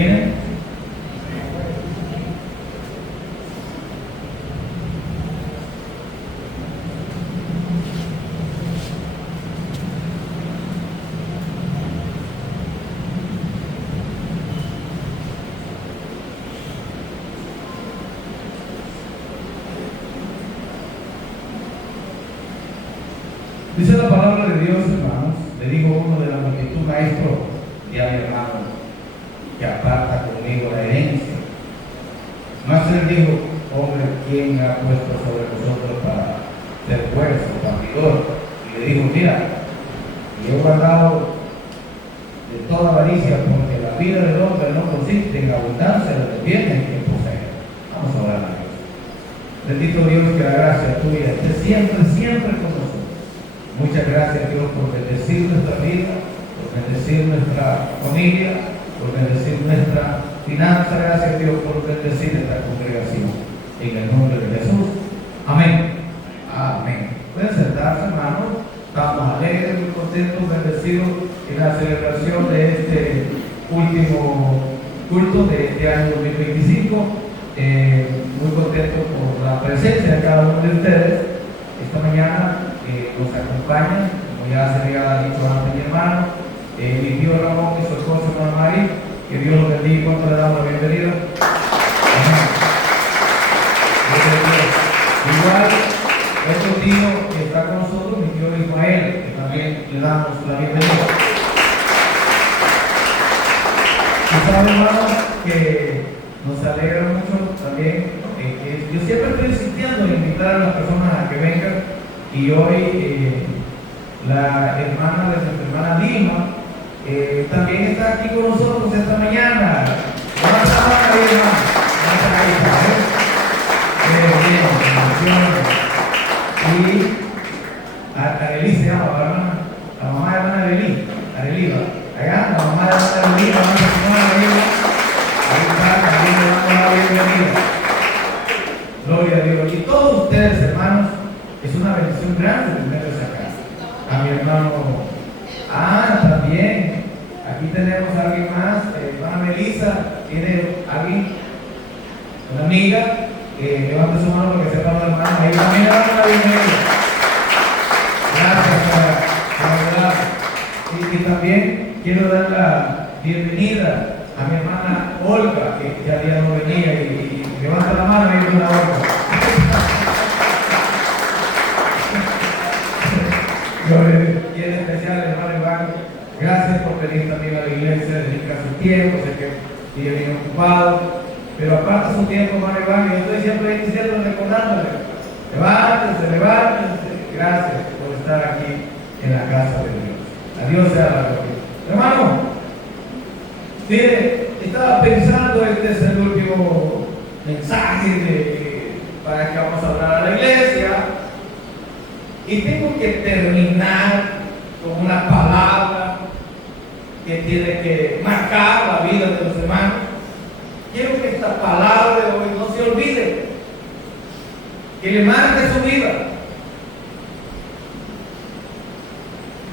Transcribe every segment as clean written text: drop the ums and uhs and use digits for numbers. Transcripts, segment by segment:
¿Tienen? Dice la palabra de Dios, hermanos, le dijo uno de la multitud: maestro, y a mi hermano que aparta conmigo la herencia. Mas él dijo: hombre, ¿quién me ha puesto sobre vosotros para ser juez o partidor? Y le dijo: mira, yo he guardado de toda avaricia, porque la vida del hombre no consiste en abundancia de los bienes que posee. Vamos a orar a Dios. Bendito Dios, que la gracia tuya esté siempre, siempre con nosotros. Muchas gracias, Dios, por bendecir nuestra vida, por bendecir nuestra familia, por bendecir nuestra finanza. Gracias, Dios, por bendecir esta congregación. En el nombre de Jesús. Amén. Amén. Pueden sentarse, hermanos. Estamos alegres, muy contentos, bendecidos en la celebración de este último culto de este año 2025. Muy contentos por la presencia de cada uno de ustedes. Esta mañana nos acompañan, como ya se había dicho antes mi hermano, mi tío Ramón y su esposa hermana Mari. Que Dios los bendiga. ¿Cuánto le damos la bienvenida? Amén. Igual, otro tío que está con nosotros, mi tío Ismael, que también le damos la bienvenida. Y saben, hermanos, que nos alegra mucho también, que yo siempre estoy insistiendo en invitar a las personas a que vengan. Y hoy la hermana de nuestra hermana Lima también está aquí con nosotros esta mañana. Vamos a ver, hermano. Y Arelí se llama, hermana. La mamá de hermana Arelí. Arelí, allá, la mamá de hermana Arelí, la hermana Arelí. Ahí está, también le damos la bienvenida. Gloria a Dios. Y todos ustedes, hermanos, es una bendición grande tenerles acá. A mi hermano, también, aquí tenemos a alguien más, hermana Melissa, tiene alguien, una amiga, levante su mano porque sepa la hermana, ahí también le damos la bienvenida. Gracias por la verdad. Y también quiero dar la bienvenida a mi hermana Olga, que ya día no venía, y levanta la mano ahí con la Olga. Y en especial, hermano Iván, gracias por venir también a la iglesia, dedicar su tiempo. Sé que sigue bien ocupado, pero aparte su tiempo, hermano Iván, yo estoy siempre diciendo, recordándole: levántense. Gracias por estar aquí en la casa de Dios. A Dios sea la gloria. Hermano, mire, estaba pensando, este es el último mensaje para que vamos a hablar a la iglesia. Y tengo que terminar con una palabra que tiene que marcar la vida de los hermanos. Quiero que esta palabra de hoy no se olvide, que le marque su vida.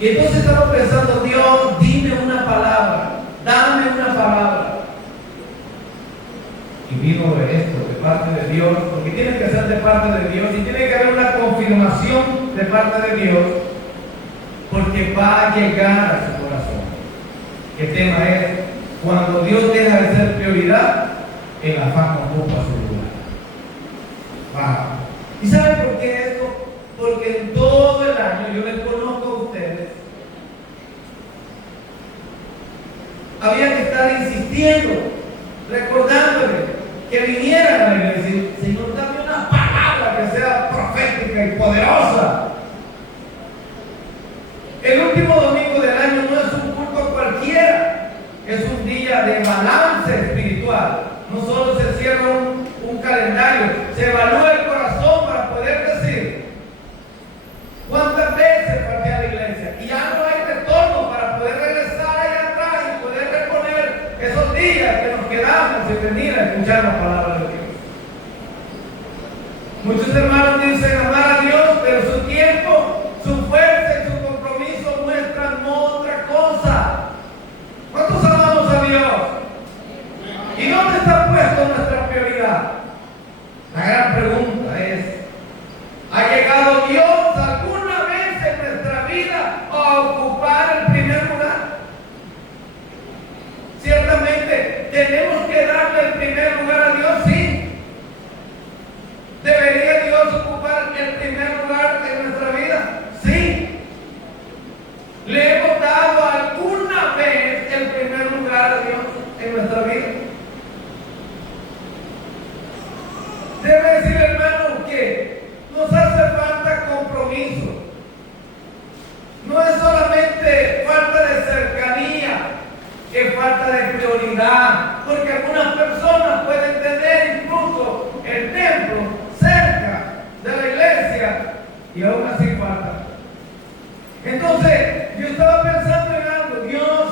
Y entonces estamos pensando: Dios, dime una palabra, dame una palabra. Y vino esto de parte de Dios, porque tiene que ser de parte de Dios y tiene que haber una confirmación de parte de Dios, porque va a llegar a su corazón. El tema es: cuando Dios deja de ser prioridad, el afán ocupa su lugar. Wow. ¿Y saben por qué esto? Porque en todo el año yo les conozco a ustedes, había que estar insistiendo, recordándoles que vinieran a la iglesia y decir: Señor, dame una palabra que sea profética y poderosa. El último domingo del año no es un culto cualquiera, es un día de balance espiritual. No solo se cierra un calendario, se evalúa el corazón para poder decir cuántas veces falté a la iglesia, y ya no hay retorno para poder regresar allá atrás y poder reponer esos días que nos quedamos sin venir a escuchar la palabra de Dios. Muchos hermanos dicen amar a Dios, pero su tiempo, su fuerza y su compromiso muestran otra cosa. ¿Cuántos amamos a Dios? Pero Dios alguna vez en nuestra vida va a ocupar el primer lugar. Ciertamente tenemos que darle el primer lugar a Dios, sí. ¿Debería Dios ocupar el primer lugar en nuestra vida? Sí. ¿Le hemos dado alguna vez el primer lugar a Dios en nuestra vida? Debe decir, hermano, que nos hace falta compromiso. No es solamente falta de cercanía, es falta de prioridad, porque algunas personas pueden tener incluso el templo cerca de la iglesia y aún así falta. Entonces, yo estaba pensando en algo. Dios,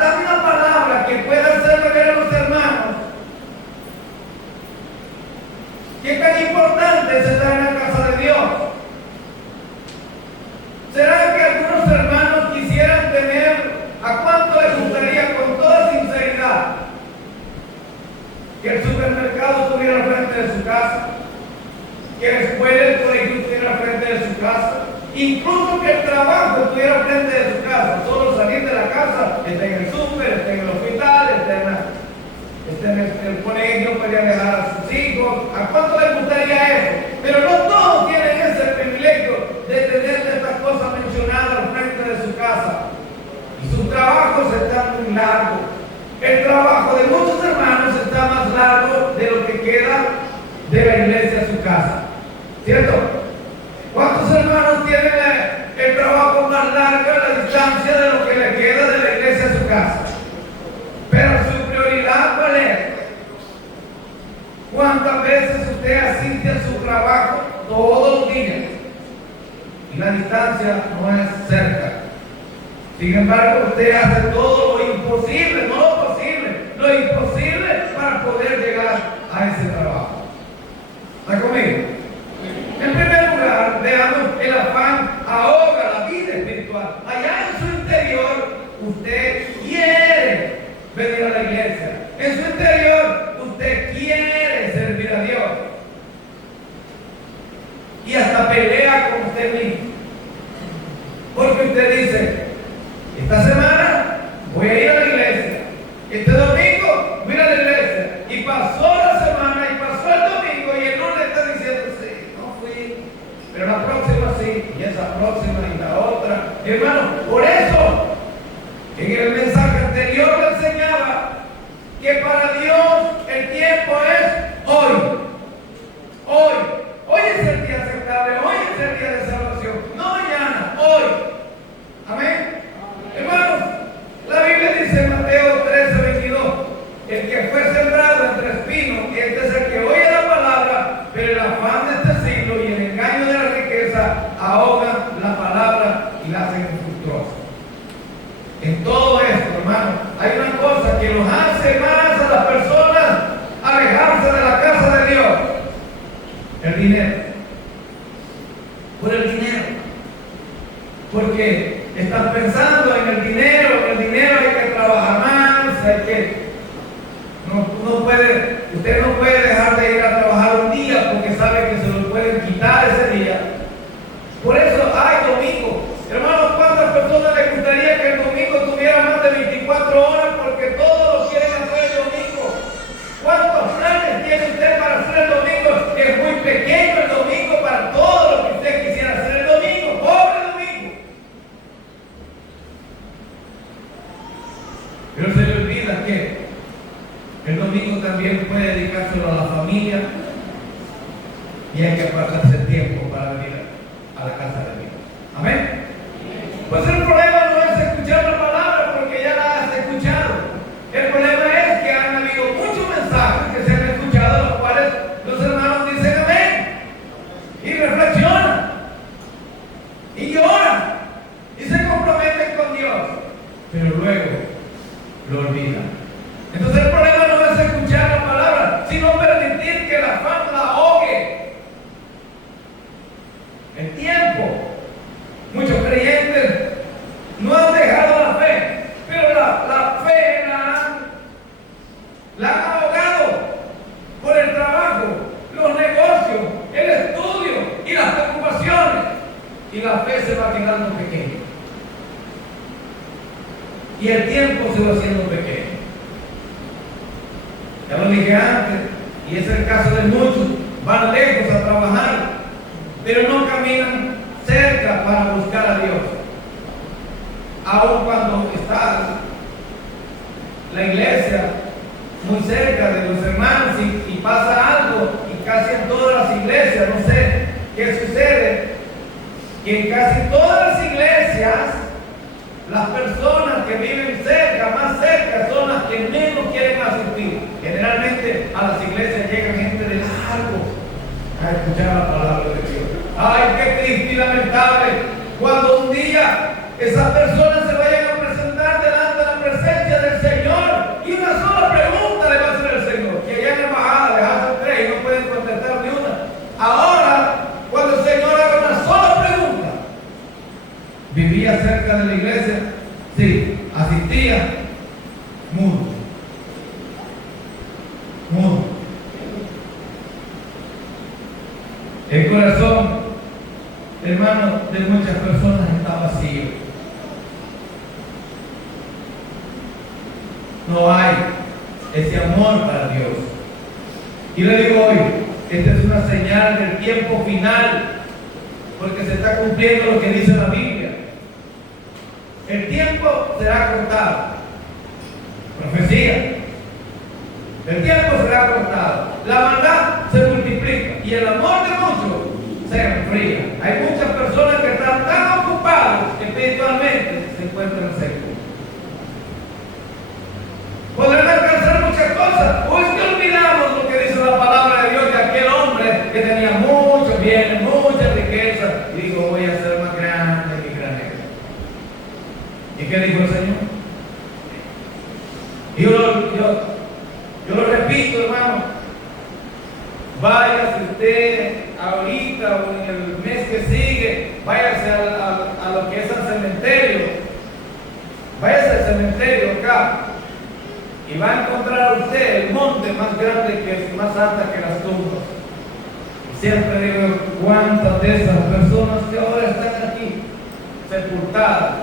dame una palabra que pueda hacerle ver a los hermanos qué tan importante es estar en la casa de Dios. ¿Será que algunos hermanos quisieran tener, a cuánto les gustaría con toda sinceridad, que el supermercado estuviera al frente de su casa, que la escuela, el colegio estuviera al frente de su casa, incluso que el trabajo estuviera al frente de su casa? Solo salir de la casa, está en el súper, está en el hospital, está en el colegio, podría dejar a sus hijos. ¿A cuánto les gustaría eso? Pero no todos tienen ese privilegio de tener estas cosas mencionadas al frente de su casa. Y sus trabajos están muy largos. El trabajo de muchos hermanos está más largo de lo que queda de la iglesia a su casa. ¿Cierto? ¿Cuántos hermanos tienen el trabajo más largo, la distancia de lo que le queda de la iglesia a su casa? Pero su prioridad, ¿cuál es? ¿Cuántas veces usted asiste a su trabajo todos los días? Y la distancia no es cerca. Sin embargo, usted hace todo lo imposible, no lo posible, lo imposible para poder llegar a ese trabajo. ¿Está conmigo? En primer lugar, veamos, el afán ahoga la vida espiritual. Allá en su interior, usted quiere venir a la iglesia. En su interior, usted quiere servir a Dios. Y hasta pelea con usted mismo. Porque usted dice, esta semana voy a ir a la iglesia. Este domingo voy a ir a la iglesia. Y pasó la semana y pasó el domingo y el lunes está diciendo, sí, no fui, pero la próxima sí, y esa próxima y la otra. Hermano, por eso, en el mensaje anterior le enseñaba que para Dios el tiempo es hoy. Hoy. Hoy es el día aceptable, hoy es el día de salvación, no mañana, hoy. Amén. Hermanos, la Biblia dice en Mateo 13:22, el que fue sembrado entre espinos, este es el que oye la palabra, pero el afán de este siglo y el engaño de la riqueza ahogan la palabra y la hacen infructuosa. En todo esto, hermano, hay una cosa que nos hace más a las personas alejarse de la casa de Dios: el dinero. Por el dinero. Porque están pensando en el dinero hay que trabajar más, usted no puede dejar de ir a trabajar un día porque sabe que se lo pueden quitar ese día. Por eso hay domingo. Hermanos, ¿cuántas personas les gustaría que el domingo tuviera más de 24 horas porque todos lo quieren hacer el domingo? ¿Cuántos planes tiene usted para hacer el domingo? Es muy pequeño el domingo para todo lo que usted quisiera hacer el domingo. ¡Pobre domingo! Pero se le olvida que el domingo también puede dedicárselo a la familia y hay que apartarse tiempo para venir a la casa de Dios. Amén. Pues el problema no es escuchar la palabra porque ya la has escuchado. El problema es que han habido muchos mensajes que se han escuchado, los cuales los hermanos dicen amén y reflexionan y lloran y se comprometen con Dios, pero luego lo olvidan. Entonces el problema no es escuchar la palabra, sino permitir que la afán la ahogue. El tiempo. Muchos creyentes la fe se va quedando pequeña. Y el tiempo se va haciendo pequeño. Ya lo dije antes, y es el caso de muchos, van lejos a trabajar, pero no caminan cerca para buscar a Dios. Aun cuando está la iglesia muy cerca de los hermanos y pasa algo, y casi en todas las iglesias, no sé qué sucede, que en casi todas las iglesias, las personas que viven cerca, más cerca, son las que menos quieren asistir. Generalmente a las iglesias llega gente de largo a escuchar la palabra de Dios. Ay, qué triste y lamentable cuando un día esas personas se vayan a presentar delante de la presencia del Señor y una sola pregunta le va a hacer el Señor, que allá en la embajada les hacen tres y no pueden contestar ni una. Ahora, cuando el Señor haga una sola pregunta, vivía cerca de la iglesia, sí, asistía, mudo. El corazón, hermano, de muchas personas está vacío. No hay ese amor para Dios. Y le digo hoy, esta es una señal del tiempo final, porque se está cumpliendo lo que dice la Biblia. El tiempo será cortado. Profecía. El tiempo será cortado. La maldad se multiplica y el amor de muchos se enfría. Hay muchas personas que están tan ocupadas espiritualmente que se encuentran secos. Podrán alcanzar muchas cosas, o es que olvidamos lo que dice la palabra de Dios de aquel hombre que tenía muchos bienes, mucha riqueza, y dijo: voy a ser más grande que granero. ¿Y qué dijo el Señor? Yo lo repito, hermano, váyase usted ahorita o en el mes que sigue, váyase a lo que es el cementerio, váyase al cementerio acá, y va a encontrar usted el monte más grande, que es más alta que las tumbas. Y siempre digo, cuántas de esas personas que ahora están aquí sepultadas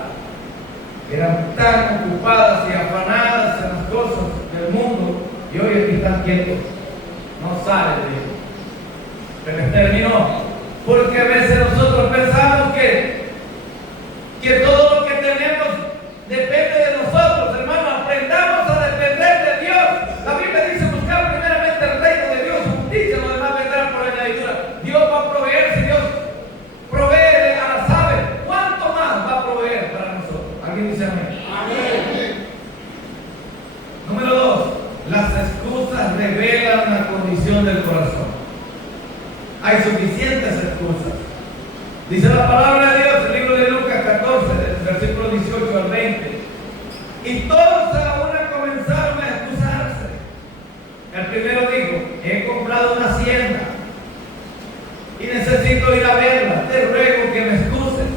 eran tan ocupadas y afanadas en las cosas del mundo, y hoy aquí están quietos, no salen de ellos. Pero terminó, porque a veces nosotros pensamos que todo lo que tenemos depende de nosotros. Hermano, aprendamos a depender de Dios. La Biblia dice: buscar primeramente el reino de Dios, su justicia, lo demás vendrá por añadidura. Dios va a proveer. Si Dios provee a las aves, ¿cuánto más va a proveer para nosotros? ¿Alguien dice amén? Amén. Número 2, las excusas revelan la condición del corazón. Hay suficientes excusas. Dice la palabra de Dios, el libro de Lucas 14, versículo 18 al 20. Y todos a una comenzaron a excusarse. El primero dijo: he comprado una hacienda y necesito ir a verla. Te ruego que me excuses.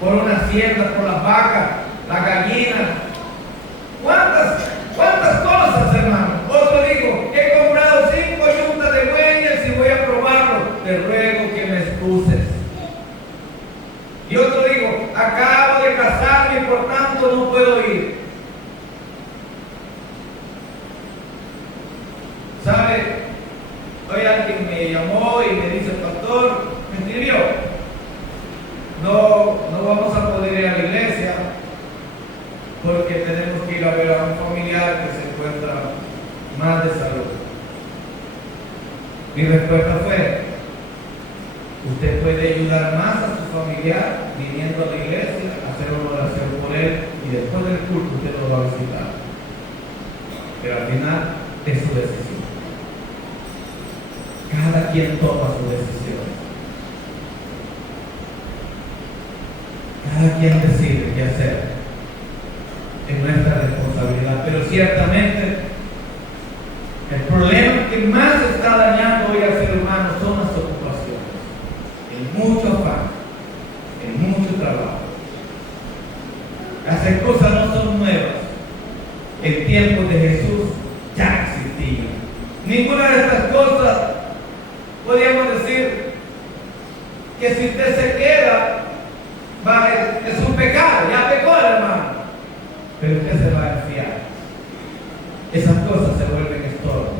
Por una hacienda, por las vacas, las gallinas. ¿Cuántas cosas, hermano? Otro dijo: he comprado 5 yuntas de bueyes y voy a probarlo. Te ruego que me excuses. Y otro dijo: acabo de casarme y por tanto no puedo ir. ¿Sabe? Hoy alguien me llamó y me dice: pastor, me escribió, no vamos a poder ir a la iglesia porque tenemos que ir a ver a un familiar que se encuentra mal de salud. Mi respuesta fue: usted puede ayudar más a su familiar viniendo a la iglesia, hacer una oración por él, y después del culto usted lo va a visitar. Pero al final es su decisión. Cada quien toma su decisión. Cada quien decide qué hacer. Es nuestra responsabilidad. Pero ciertamente el problema que más está dañando hoy al ser humano son las ocupaciones. En mucho afán, en mucho trabajo. Las excusas no son nuevas. En tiempos de Jesús ya existían. Ninguna de estas cosas podíamos decir que si usted se queda, es un pecado, ya pecó el hermano, pero usted se va a enfriar. Esas cosas se vuelven estorbo.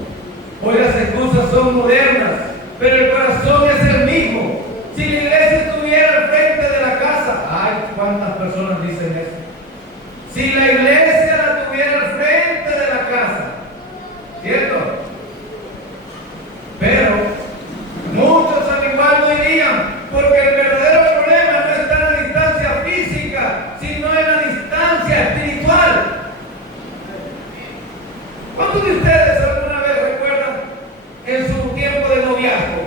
Hoy las excusas son modernas, pero el corazón es el mismo. Si la iglesia estuviera al frente de la casa, ay, ¿cuántas personas dicen eso? Si la iglesia la tuviera al frente de la casa, ¿cierto? Pero muchos al igual no irían, porque el verdadero problema no está en la distancia física, sino en la distancia espiritual. ¿Cuántos de ustedes alguna vez recuerdan en su tiempo de noviazgo?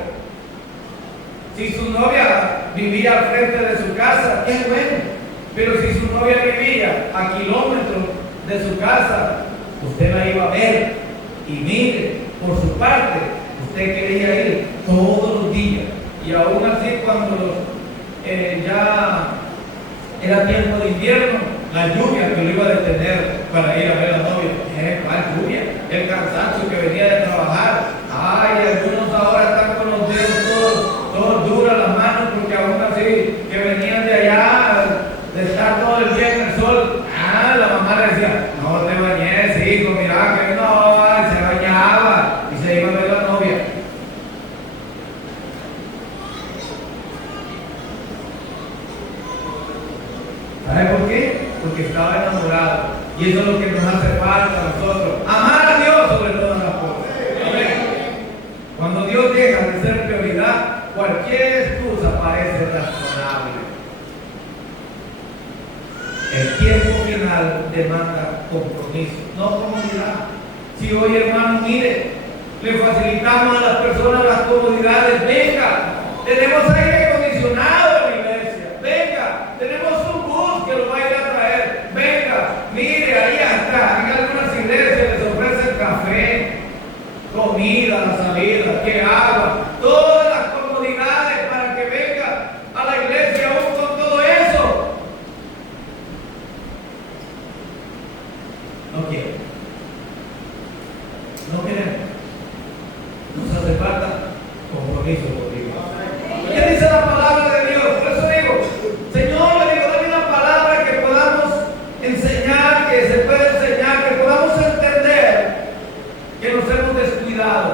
Si su novia vivía al frente de su casa, qué bueno. Pero si su novia vivía a kilómetros de su casa, usted la iba a ver. Y mire, por su parte, usted quería ir todos los días. Y aún así, cuando ya era tiempo de invierno, la lluvia que lo iba a detener para ir a ver a la novia. ¿Cuál lluvia? El cansancio que venía de trabajar. Ay, algunos ahora están con los dedos todos duros las manos, porque aún así que venían de allá, de estar todo el día en el sol. La mamá le decía, no te bañes, hijo, mira que no, se bañaba y se iba a ver la novia. ¿Sabe por qué? Porque estaba enamorado. Y eso es lo que nos hace falta a nosotros. Amar a Dios sobre todas las cosas. Amén. Cuando Dios deja de ser prioridad, cualquier excusa parece razonable. El tiempo final demanda compromiso, no comodidad. Si hoy, hermano, mire, le facilitamos a las personas las comodidades, venga, tenemos aire acondicionado en la iglesia, venga, tenemos un bus que lo va a ir a traer, venga, mire, ahí hasta en algunas iglesias les ofrecen café, comida, la salida, que agua, todas las comodidades para que venga a la iglesia aún con todo eso. No quiero. No queremos. Nos hace falta compromiso con Dios. ¿Qué dice la palabra de Dios? Por eso digo, Señor, le digo, dame una palabra que podamos enseñar, que se pueda enseñar, que podamos entender que nos hemos descuidado,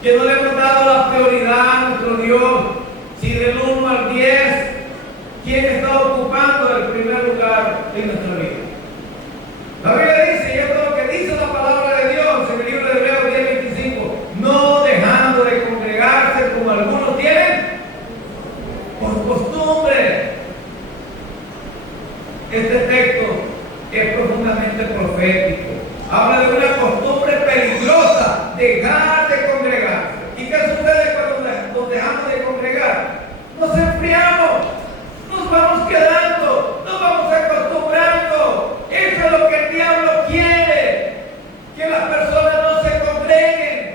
que no le hemos dado la prioridad a nuestro Dios. Si del 1 al 10, ¿quién está ocupando el primer lugar en nuestra vida? La Biblia dice, y esto es lo que dice la palabra de Dios en el libro de Hebreos 10:25, no dejando de congregarse como algunos tienen por costumbre. Este texto es profundamente profético. Habla de una costumbre peligrosa, dejar de congregarse. ¿Y qué sucede cuando nos dejamos de congregar? Nos enfriamos, nos vamos quedando, nos vamos acostumbrando. Eso es lo que el diablo quiere, que las personas no se congreguen.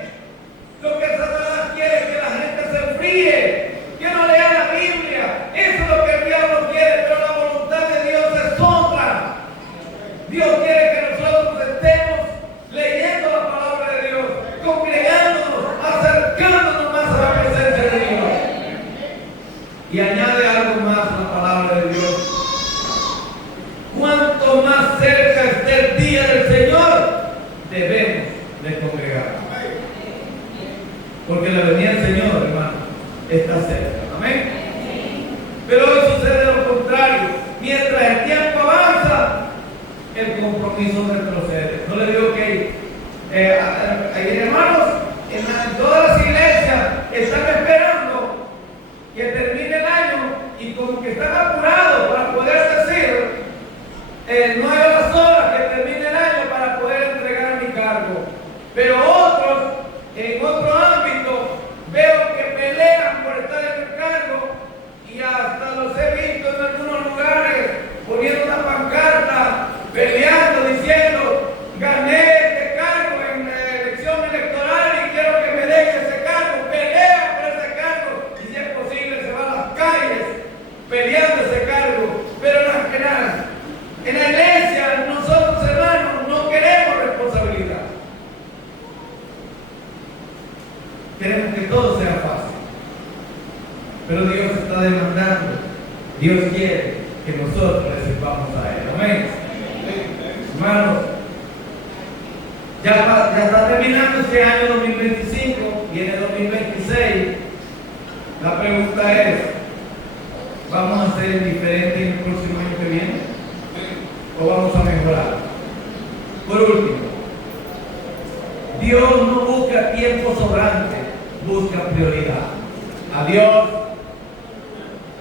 Lo que Satanás quiere es que la gente se enfríe, que no lea la Biblia. Eso es lo que el diablo quiere, pero la voluntad de Dios es otra. Dios quiere que nosotros estemos leyendo la palabra de Dios, congregándonos, acercándonos más a la presencia de Dios. Y añade algo más la palabra de Dios. Cuanto más cerca esté el día del Señor, debemos de congregarnos. Porque la venida del Señor, hermano, está cerca. Amén. Pero hoy sucede lo contrario. Mientras el tiempo avanza, el compromiso retrocede. No le digo que hermanos, en todas las iglesias están esperando que termine el año y como que están apurados para poder decir, no hay las horas que termine el año para poder entregar mi cargo. Pero otros, en otro ámbito, veo que pelean por estar en el cargo y hasta los he visto en algunos lugares poniendo una pancarta, peleando, diciendo, gané este cargo en la elección electoral y quiero que me den ese cargo. Pelean por ese cargo y si es posible se van a las calles peleando ese cargo. Pero en la iglesia nosotros, hermanos, no queremos responsabilidad. Queremos que todo sea fácil. pero Dios está demandando. Dios quiere que nosotros le sirvamos a Él. Amén. Hermanos, ya está terminando este año 2025, viene 2026. La pregunta es, ¿vamos a ser diferentes en el próximo año que viene? ¿O vamos a mejorar? Por último, Dios no busca tiempo sobrante, busca prioridad. A Dios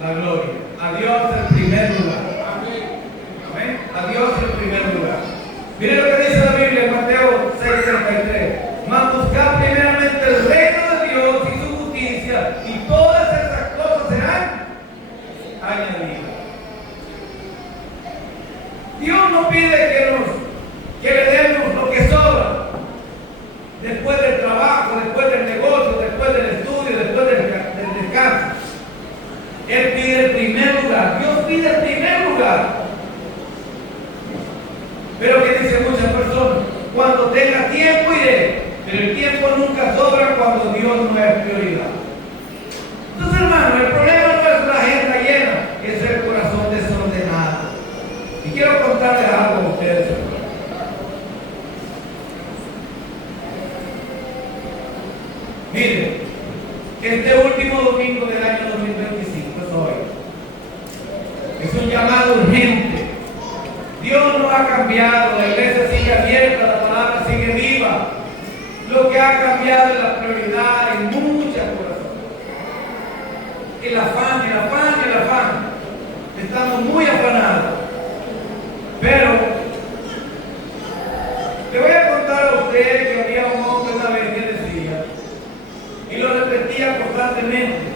la gloria, a Dios el primer lugar. Amén. A Dios el primer lugar. Miren lo que dice la Biblia en Mateo 6:33. Mas buscad primeramente el reino de Dios y su justicia, y todas esas cosas serán añadidas. Dios no pide que le demos lo que sobra después del trabajo, después del negocio, después del estudio, después del descanso. Él pide el primer lugar. Dios pide el primer lugar. Pero que dicen muchas personas, cuando tenga tiempo iré, pero el tiempo nunca sobra cuando Dios no es prioridad. Entonces, hermano, el problema no es la agenda llena, es el corazón desordenado. Y quiero contarles algo a ustedes, hermano. Miren, este último domingo del año 2025 es hoy. Es un llamado urgente. Dios no ha cambiado, la iglesia sigue abierta, la palabra sigue viva. Lo que ha cambiado es la prioridad en muchas corazones. El afán, el afán, el afán. Estamos muy afanados. Pero le voy a contar a usted que había un hombre una vez que decía, y lo repetía constantemente: